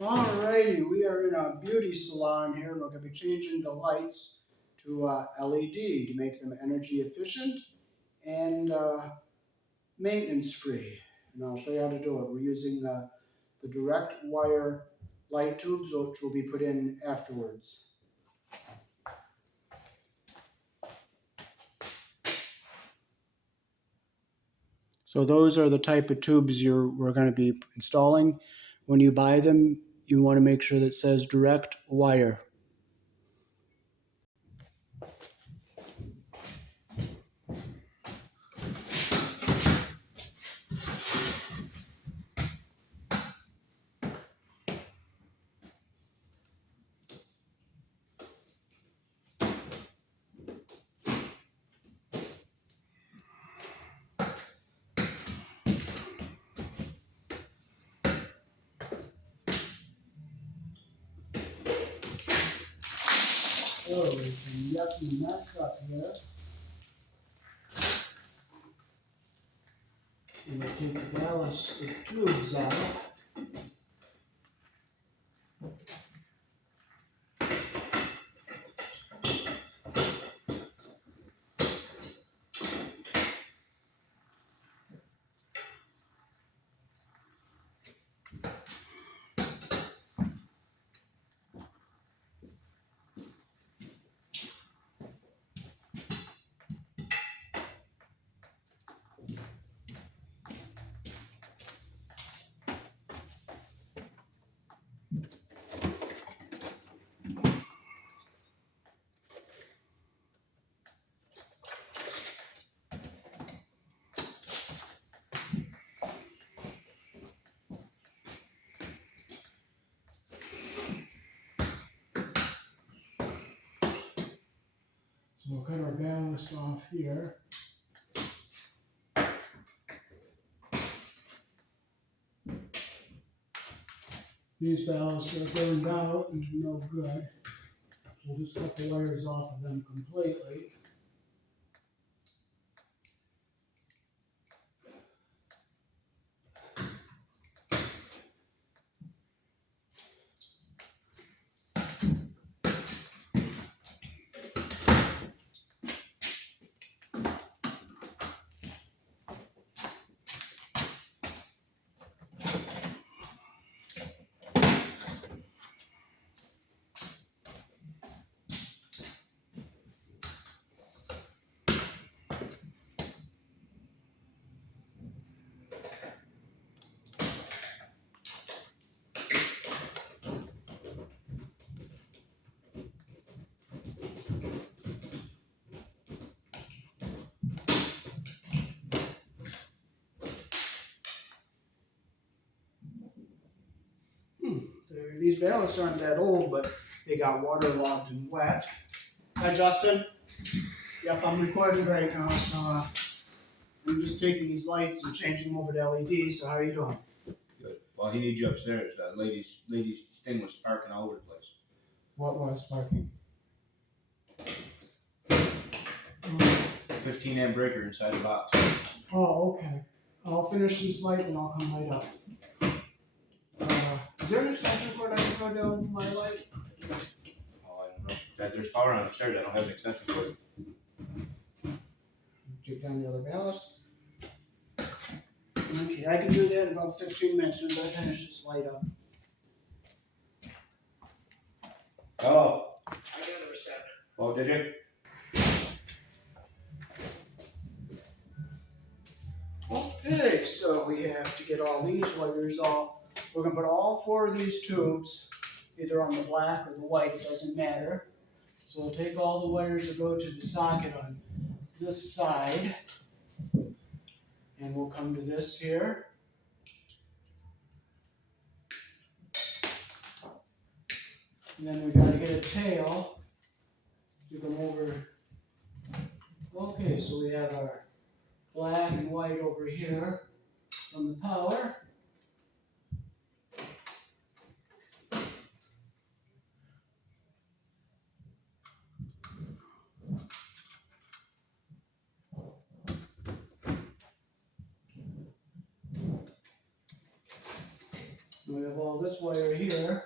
Alrighty, we are in a beauty salon here, and we're going to be changing the lights to LED to make them energy efficient and maintenance free. And I'll show you how to do it. We're using the direct wire light tubes, which will be put in afterwards. So those are the type of tubes we're going to be installing. When you buy them, you want to make sure that it says direct wire. Oh, there's a yucky mess up here. And we'll take the ballast tubes out. So we'll cut our ballast off here. These ballasts are burned out and no good. So we'll just cut the wires off of them completely. These ballasts aren't that old, but they got waterlogged and wet. Hi, Justin. Yep, I'm recording right now, so I'm just taking these lights and changing them over to LED. So how are you doing? Good. Well, he needs you upstairs. Lady's thing was sparking all over the place. What was sparking? 15 amp breaker inside the box. Oh, okay. I'll finish this light and I'll come light up. Is there an extension cord I can throw down for my light? Oh, I don't know. There's power on upstairs. I don't have an extension cord. Take down the other ballast. Okay, I can do that in about 15 minutes as I finish this light up. Oh. I got a receptor. Oh, did you? Okay, so we have to get all these wires off. We're going to put all 4 of these tubes either on the black or the white, it doesn't matter. So we'll take all the wires that go to the socket on this side, and we'll come to this here. And then we've got to get a tail to come over. Okay, so we have our black and white over here from the power. So we have all this wire here.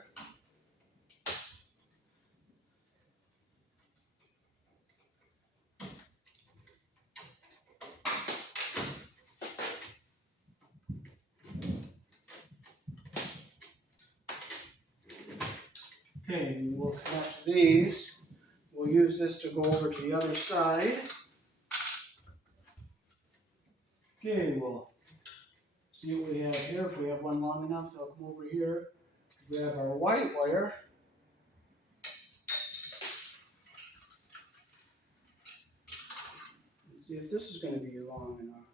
Okay, and we'll connect these. We'll use this to go over to the other side. Okay, we'll see what we have here. If we have one long enough, so I'll come over here, grab our white wire. See if this is going to be long enough.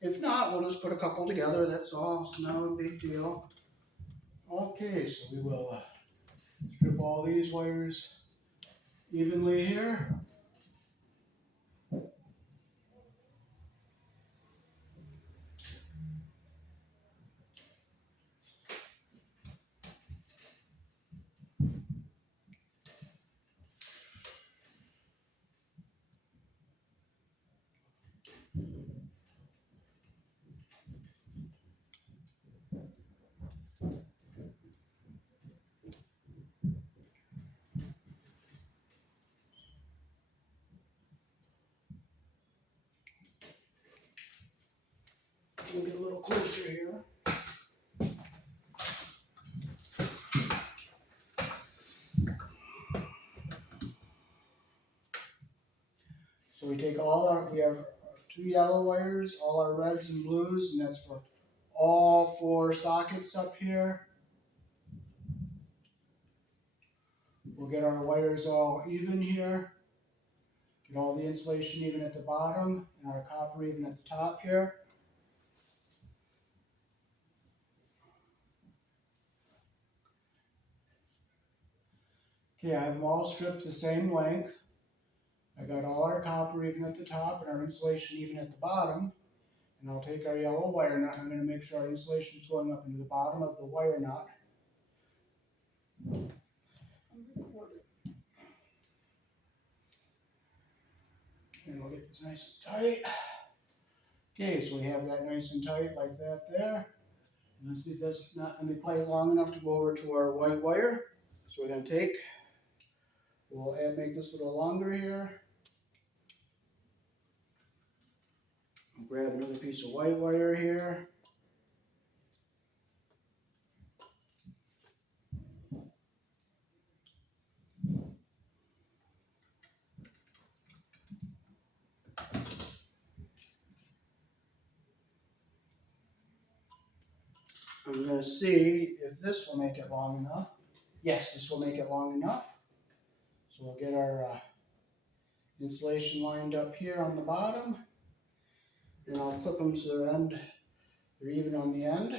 If not, we'll just put a couple together, that's all. It's no big deal. Okay, so we will strip all these wires evenly here. We'll get a little closer here. So we take we have 2 yellow wires, all our reds and blues, and that's for all 4 sockets up here. We'll get our wires all even here. Get all the insulation even at the bottom, and our copper even at the top here. Okay, I have them all stripped the same length. I got all our copper even at the top and our insulation even at the bottom. And I'll take our yellow wire nut, and I'm going to make sure our insulation is going up into the bottom of the wire nut. And we'll get this nice and tight. Okay, so we have that nice and tight like that there. Let's see if that's not going to be quite long enough to go over to our white wire. So we're going to we'll make this a little longer here. I'll grab another piece of white wire here. I'm going to see if this will make it long enough. Yes, this will make it long enough. So we'll get our insulation lined up here on the bottom. And I'll clip them so they're even on the end.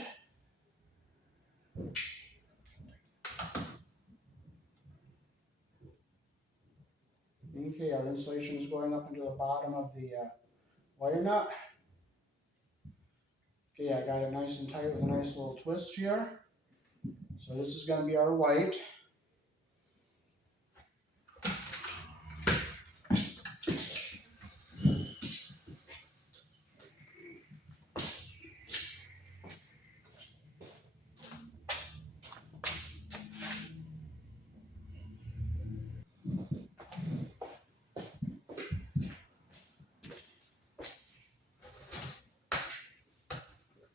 Okay, our insulation is going up into the bottom of the wire nut. Okay, I got it nice and tight with a nice little twist here. So this is going to be our white.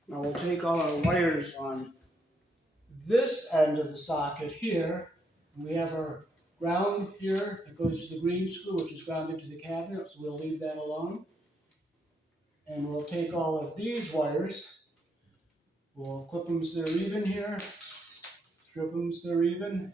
Now we'll take all our wires on this end of the socket here. And we have our ground here that goes to the green screw, which is grounded to the cabinet, so we'll leave that alone. And we'll take all of these wires, we'll clip them so they're even here, strip them so they're even.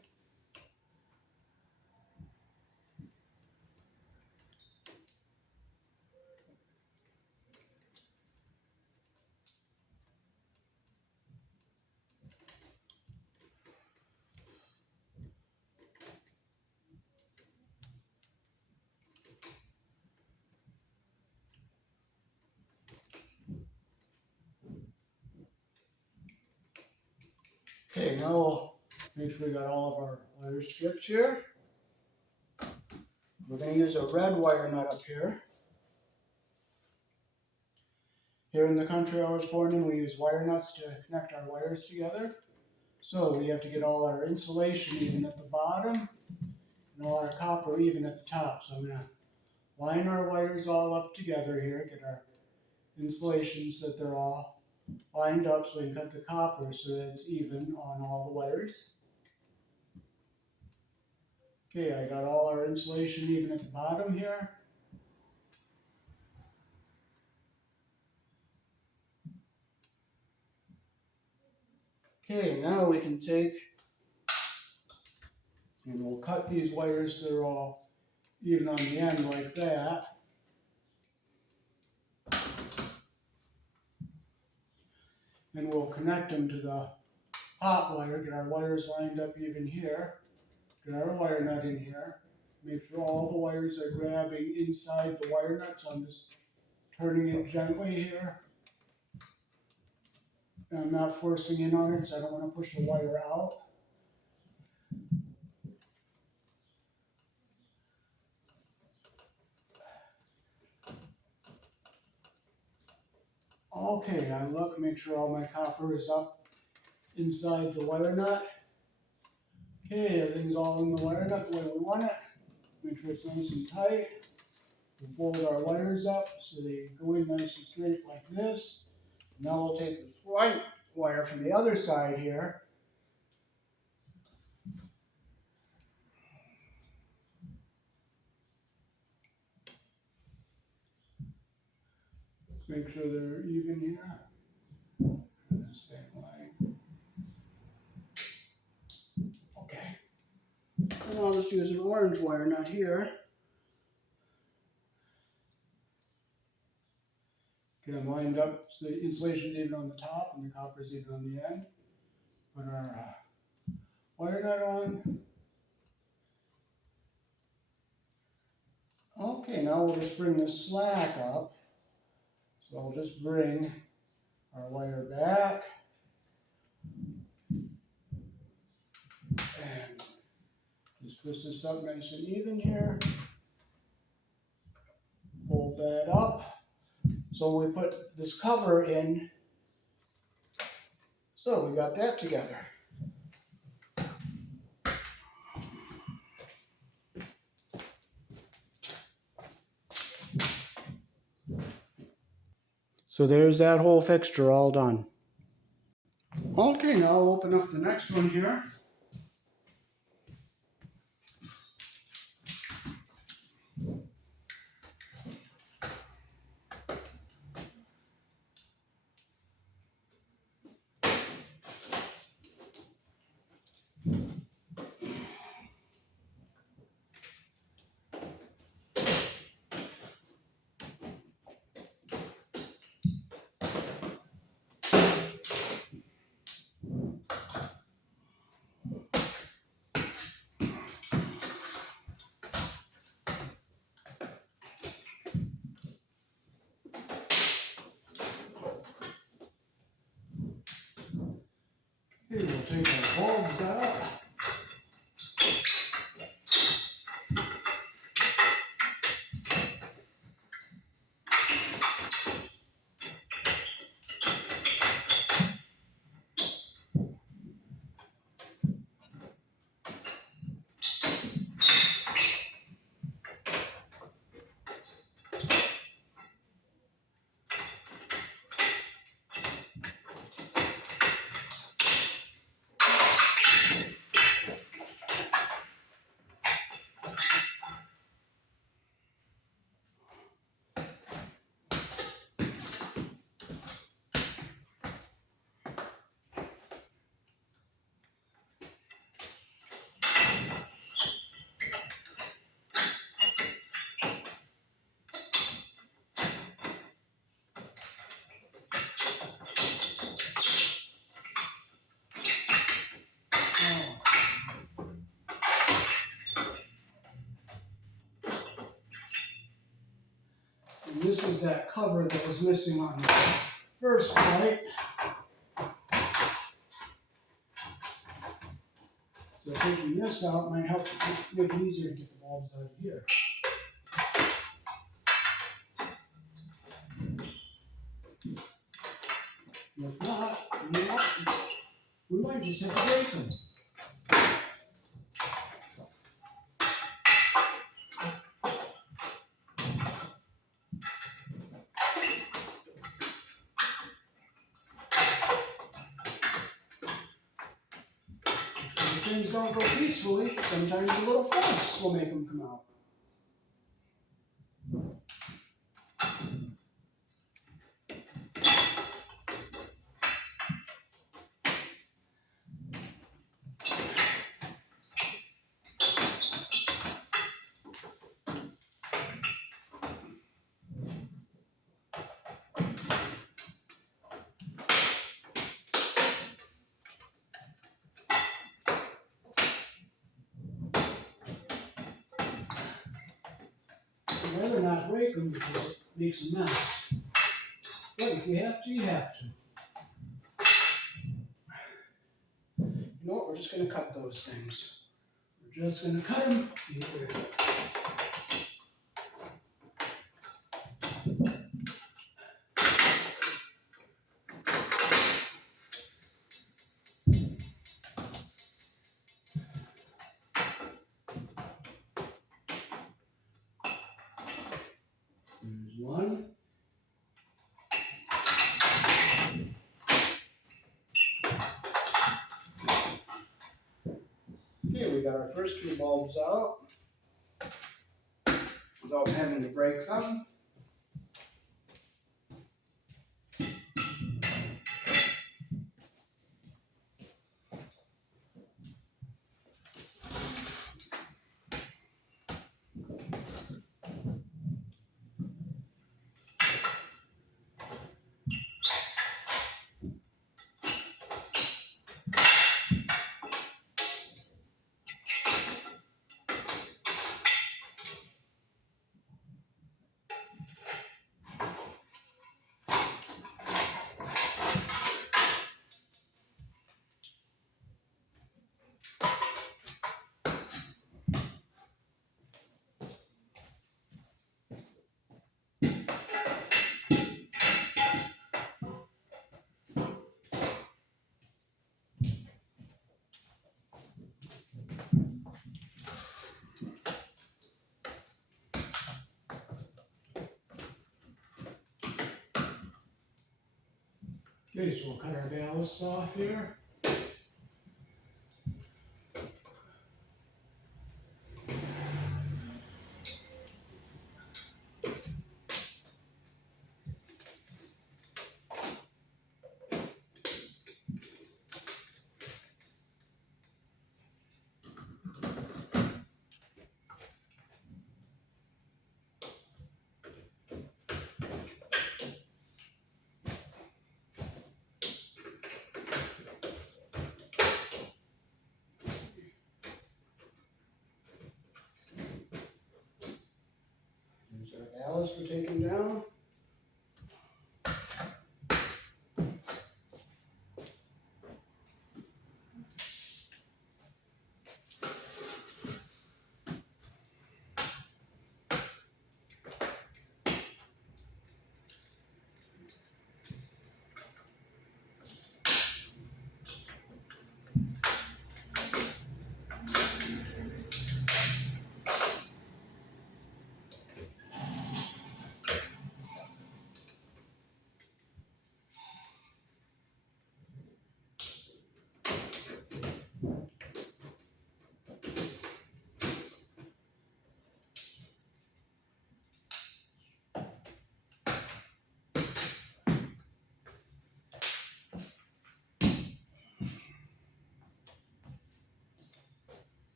Okay, now we'll make sure we got all of our wires stripped here. We're going to use a red wire nut up here. Here in the country I was born in, we use wire nuts to connect our wires together. So we have to get all our insulation even at the bottom and all our copper even at the top. So I'm going to line our wires all up together here, get our insulation so that they're all lined up so we can cut the copper so that it's even on all the wires. Okay, I got all our insulation even at the bottom here. Okay, now we can take and we'll cut these wires so they're all even on the end like that. And we'll connect them to the hot wire, get our wires lined up even here, get our wire nut in here, make sure all the wires are grabbing inside the wire nut. So I'm just turning it gently here. And I'm not forcing in on it because I don't want to push the wire out. Okay, I look, make sure all my copper is up inside the wire nut. Okay, everything's all in the wire nut the way we want it. Make sure it's nice and tight. We'll fold our wires up so they go in nice and straight like this. Now we'll take the white wire from the other side here. Make sure they're even here. The same way. Okay. And I'll just use an orange wire nut here. Get them lined up so the insulation is even on the top and the copper is even on the end. Put our wire nut on. Okay, now we'll just bring the slack up. So I'll just bring our wire back. And just twist this up nice and even here. Fold that up. So we put this cover in. So we got that together. So there's that whole fixture all done. Okay, now I'll open up the next one here. Okay, we'll take our bulbs out. And this is that cover that was missing on the first light. So taking this out might help make it easier to get the bulbs out of here. If not, we doing, just hit the brake them. If things don't go peacefully, sometimes a little force will make them come out. I'd rather not break them because it makes a mess. But if you have to, you have to. You know what? We're just going to cut those things. We're just going to cut them. There's one. Okay, we got our first two bulbs out without having to break them. Okay, so we'll cut our ballast off here. There's our ballast we're taking down.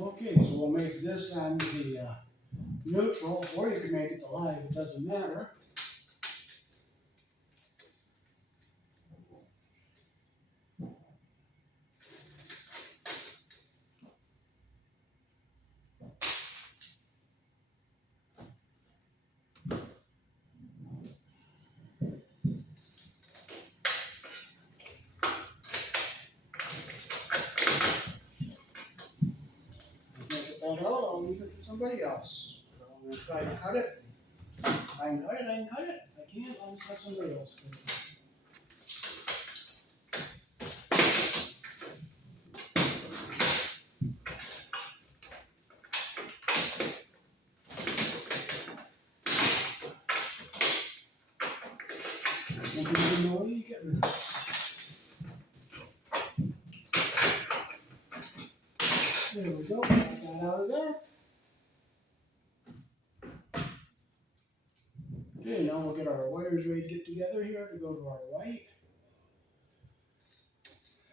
Okay, so we'll make this on the neutral, or you can make it the live, it doesn't matter. If I get that out, I'll leave it for somebody else. I'm going to try to cut it. If I can cut it, I can cut it. If I can't, I'll just have somebody else cut it. Making a noise, get rid of it. There we go, got that out of there. Okay, now we'll get our wires ready to get together here to go to our white.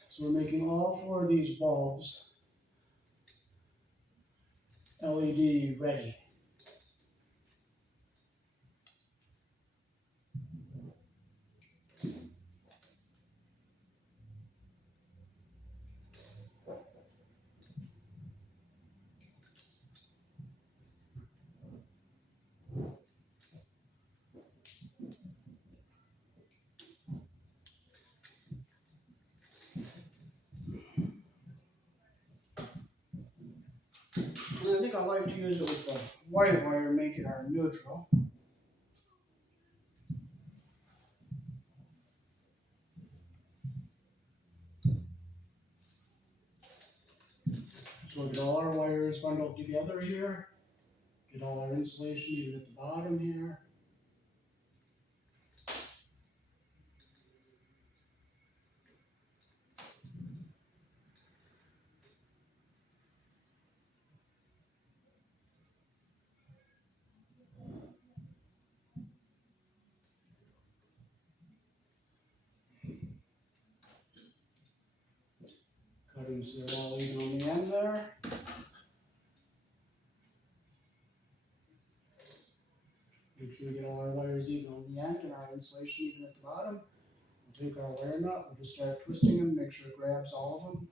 So we're making all 4 of these bulbs LED ready. And I think I like to use it with the white wire, make it our neutral. So we'll get all our wires bundled together here. Get all our insulation even at the bottom here. Cut them so they're all even on the end there. Make sure we get all our wires even on the end and our insulation even at the bottom. We'll take our wire nut, we'll just start twisting them, make sure it grabs all of them.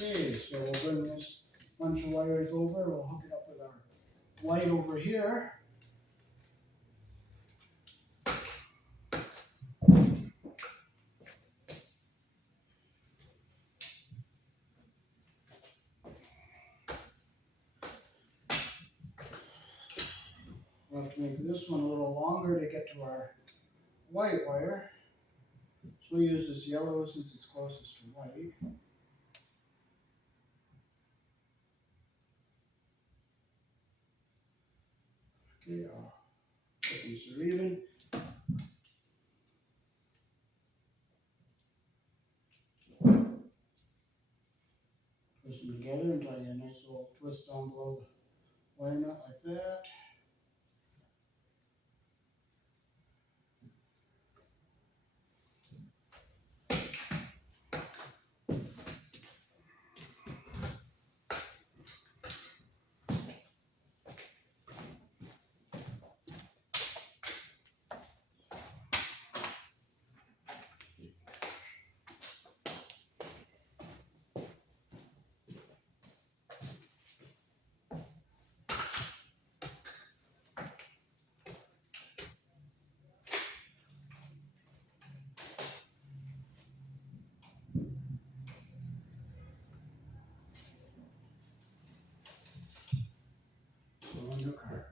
Okay, so we'll bring this bunch of wires over, we'll hook it up with our light over here. We'll have to make this one a little longer to get to our white wire. So we'll use this yellow since it's closest to white. Okay, I'll put these are even. Twist them together until I get a nice little twist down below the wire nut like that. So we'll look our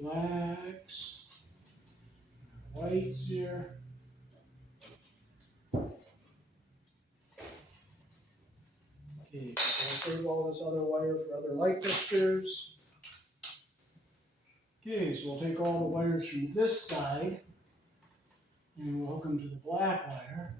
blacks, our whites here. Okay, so I'll save all this other wire for other light fixtures. Okay, so we'll take all the wires from this side and we'll hook them to the black wire.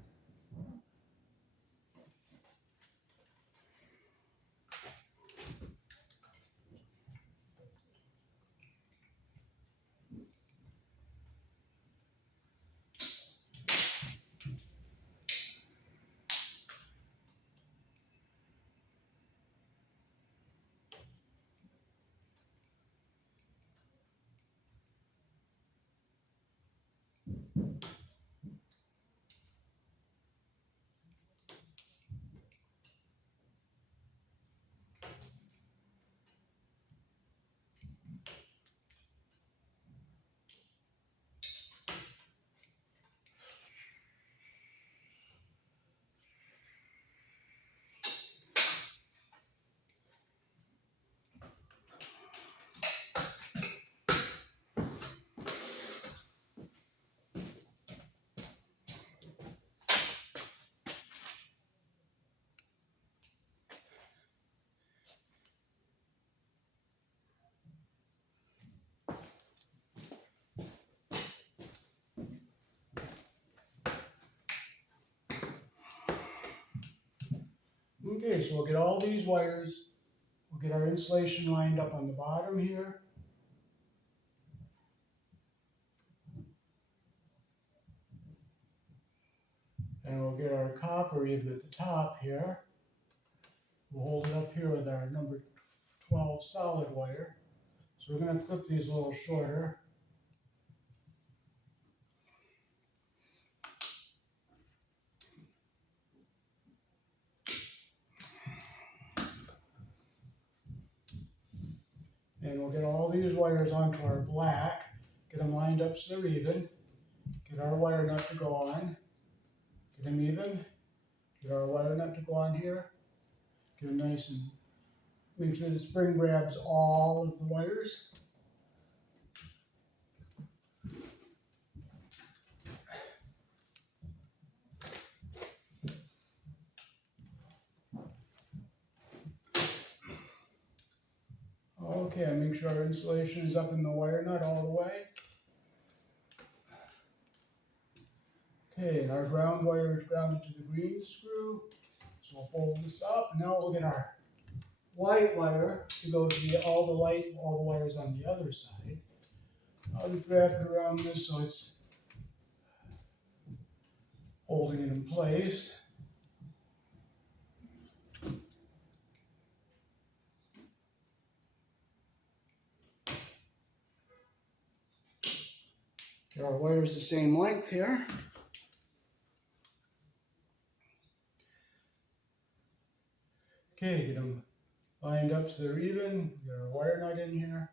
Okay, so we'll get all these wires, we'll get our insulation lined up on the bottom here. And we'll get our copper even at the top here. We'll hold it up here with our number 12 solid wire. So we're going to clip these a little shorter. And we'll get all these wires onto our black, get them lined up so they're even, get our wire nut to go on, get them even, get our wire nut to go on here, get them nice and make sure the spring grabs all of the wires. Okay, make sure our insulation is up in the wire nut all the way. Okay, and our ground wire is grounded to the green screw. So we'll fold this up, and now we'll get our white wire to go to all the wires on the other side. I'll just wrap it around this so it's holding it in place. Get our wires the same length here. Okay, get them lined up so they're even. Get our wire nut in here.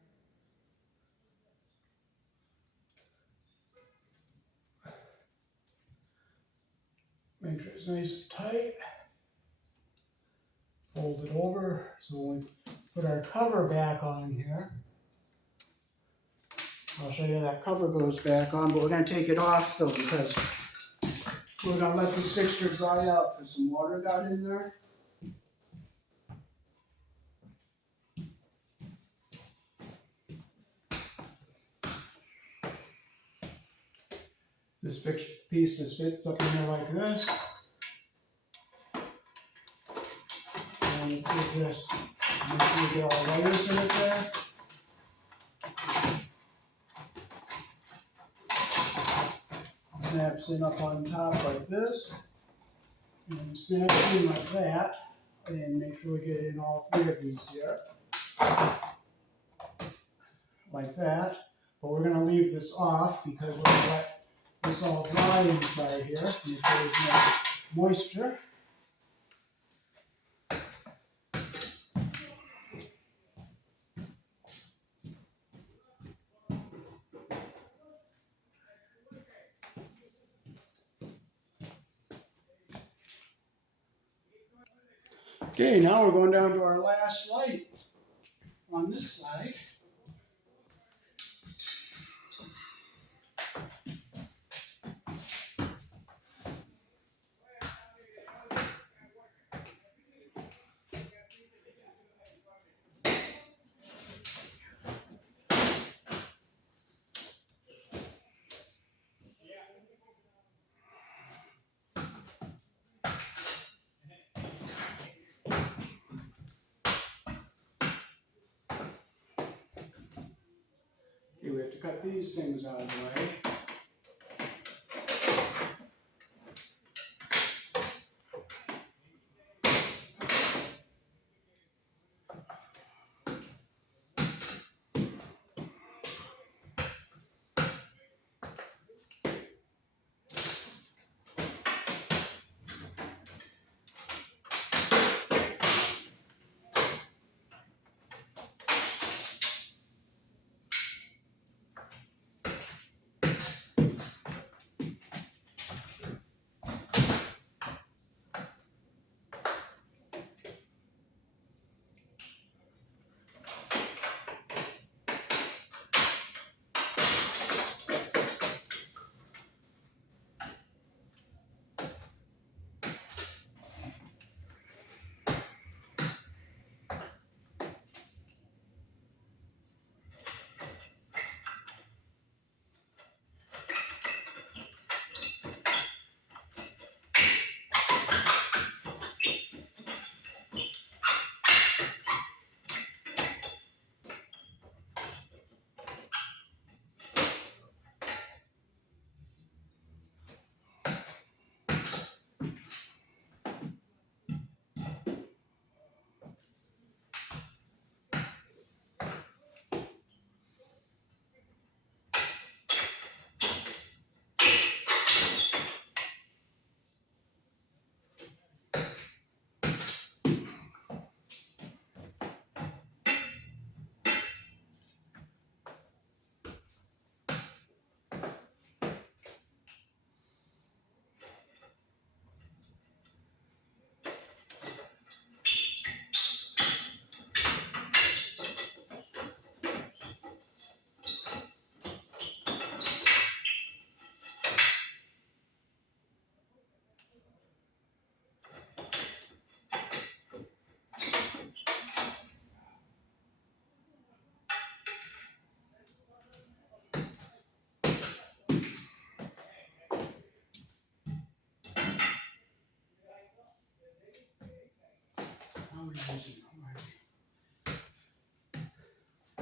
Make sure it's nice and tight. Fold it over so when we put our cover back on here, I'll show you how that cover goes back on, but we're going to take it off though because we're going to let this fixture dry out because some water got in there. This fixture piece just fits up in there like this. And we just make sure we get all the wires in it there. Snaps in up on top like this. And snaps in like that. And make sure we get in all three of these here. Like that. But we're going to leave this off because we're going to let this all dry inside here. Make sure there's no moisture. Okay, now we're going down to our last light on this side. Okay, we have to cut these things out of the way.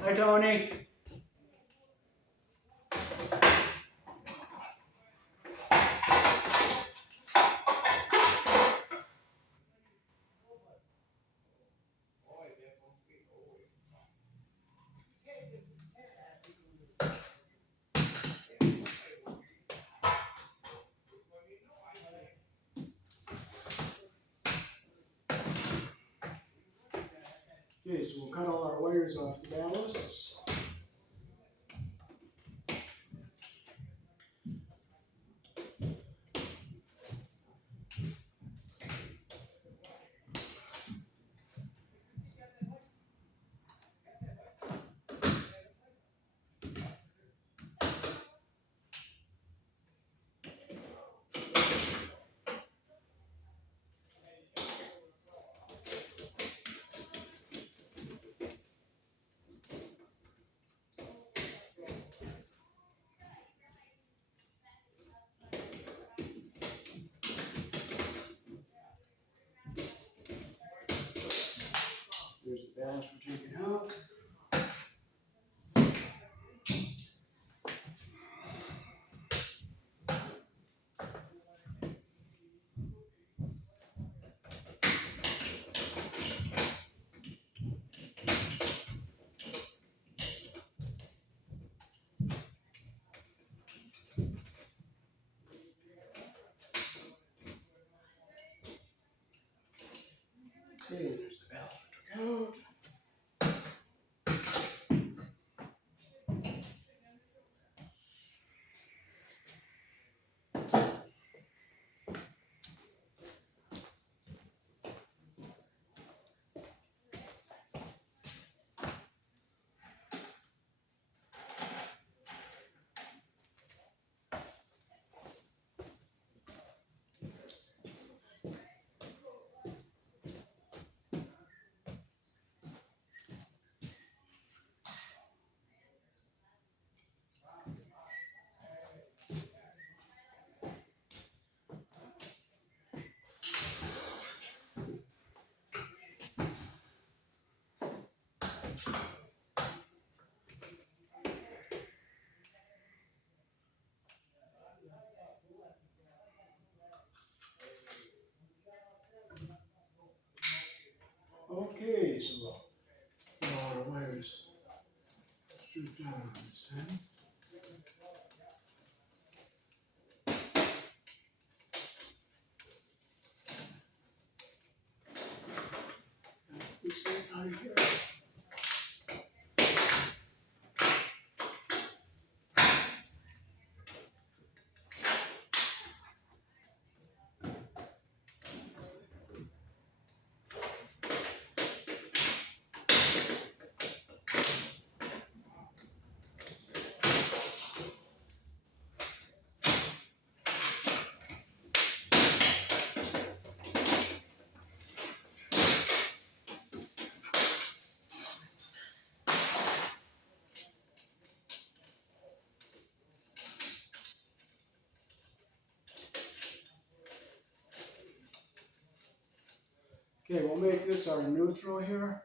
Hi, Tony. Okay, so we'll cut all our wires off the ballasts. There's the ballast we're taking out. Okay, there's the ballast we took out. Okay, so we'll get all our wires stripped out on this time. This thing out of here. Okay, we'll make this our neutral here.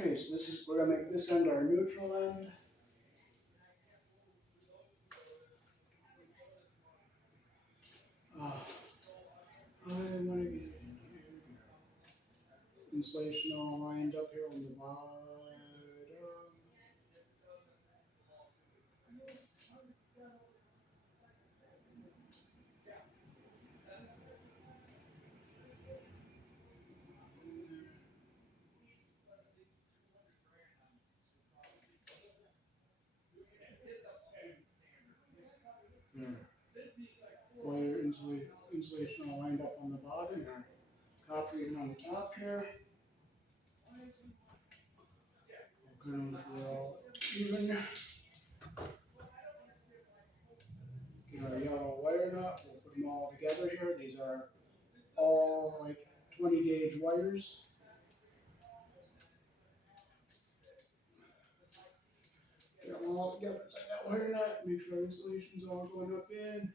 Okay, so we're gonna make this end our neutral end. I want to get it in here. Insulation all lined up here on the bottom. There. Wire insulation all lined up on the bottom there. Copper even on the top here. We'll cut them for all even. Get our yellow wire nut. We'll put them all together here. These are all like 20 gauge wires. Get them all together inside that wire nut. Make sure our insulation's all going up in.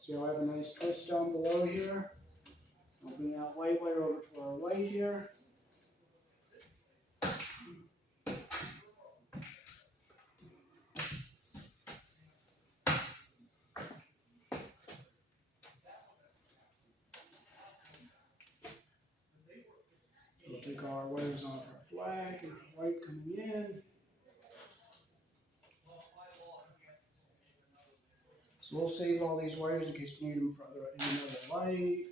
See how I have a nice twist down below here. I'll bring that white wire over to our white here. We'll take all our wires off our black and our white coming in. So we'll save all these wires in case we need them for another light.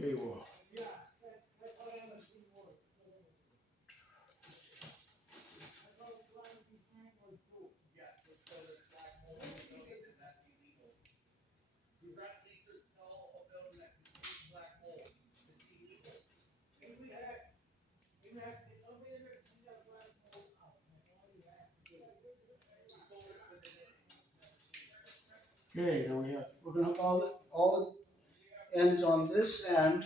Okay, well. Okay, now we're gonna have all the ends on this end.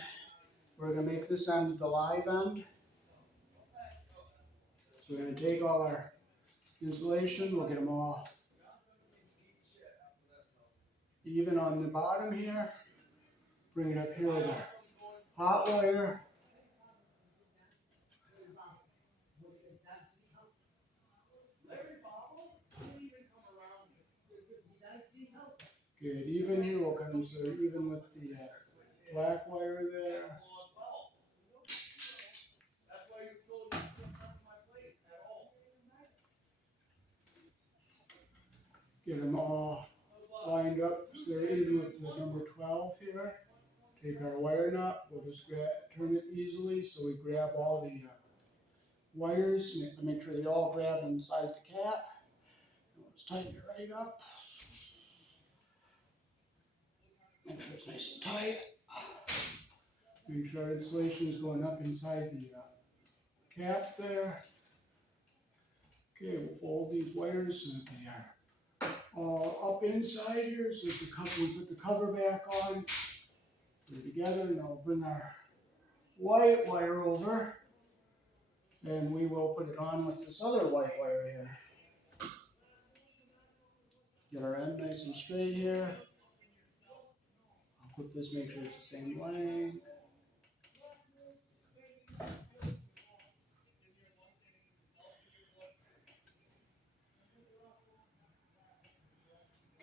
We're gonna make this end the live end. So we're gonna take all our insulation, we'll get them all even on the bottom here. Bring it up here with our hot wire. Get even here, we'll come so even with the black wire there. Get them all lined up so they're even with the number 12 here. Take our wire nut, we'll just turn it easily so we grab all the wires, make sure they all grab inside the cap. We'll just tighten it right up. Make sure it's nice and tight. Make sure our insulation is going up inside the cap there. Okay, we'll fold these wires so that they are all up inside here. So we put the cover back on. Put it together. Now we'll bring our white wire over. And we will put it on with this other white wire here. Get our end nice and straight here. I'll clip this, make sure it's the same length.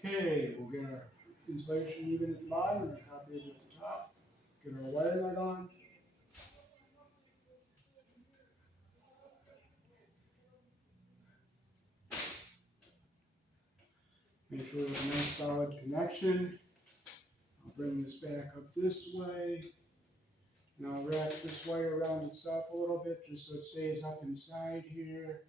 Okay, we'll get our insulation even at the bottom and our copper even at the top. Get our wire nut on. Make sure we have a nice solid connection. I'll bring this back up this way. And I'll wrap this wire around itself a little bit just so it stays up inside here.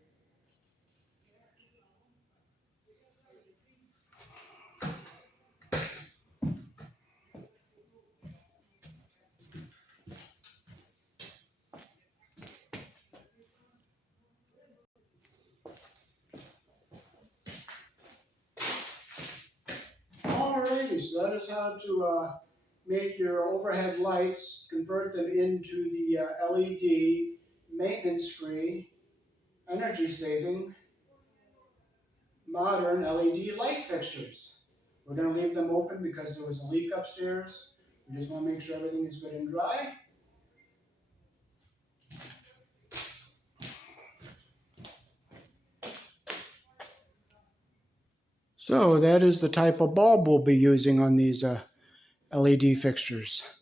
So that is how to make your overhead lights, convert them into the LED, maintenance-free, energy-saving, modern LED light fixtures. We're going to leave them open because there was a leak upstairs. We just want to make sure everything is good and dry. So that is the type of bulb we'll be using on these LED fixtures.